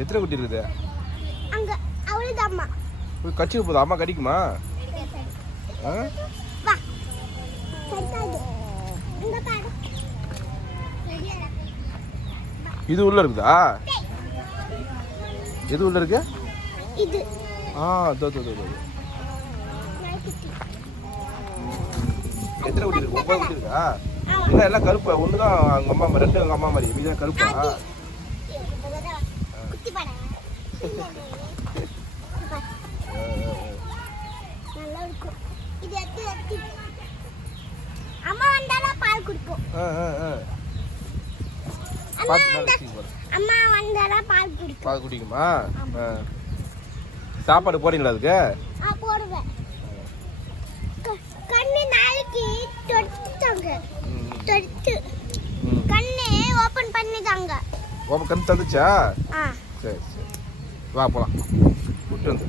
எத்தனை குட்டி இருக்குது? அங்க அவளுக்கு அம்மா. கடிச்சுக்க போகுது. அம்மா கடிக்குமா? வா. கடிக்காது. இங்க பாரு. இது உள்ள இருக்குதா? எது உள்ள இருக்கு? இது. தோ. எத்தனை குட்டி இருக்கு? 9 குட்டி இருக்கா? இல்லை எல்லாம் கருப்பா? ஒன்று தான் அவங்க அம்மா, 2 அவங்க அம்மா மாதிரி. இதுதான் கருப்பா? குட்டி பாரு. நல்லா இருக்கும். இது எத்தி. அம்மா வந்தால பால் குடிக்கும். அம்மா வந்தால பால் குடிக்கும். பால் குடிக்குமா? சாப்பாடு போறீங்களா அதுக்கு? போடுவேன். கண்ணு நாளைக்கு தொடுத்தாங்க. கண்ணு ஓபன் பண்ணிட்டாங்க. கண்ணு தந்துச்சா? ஆ சரி வா போலாம். விட்டு வந்து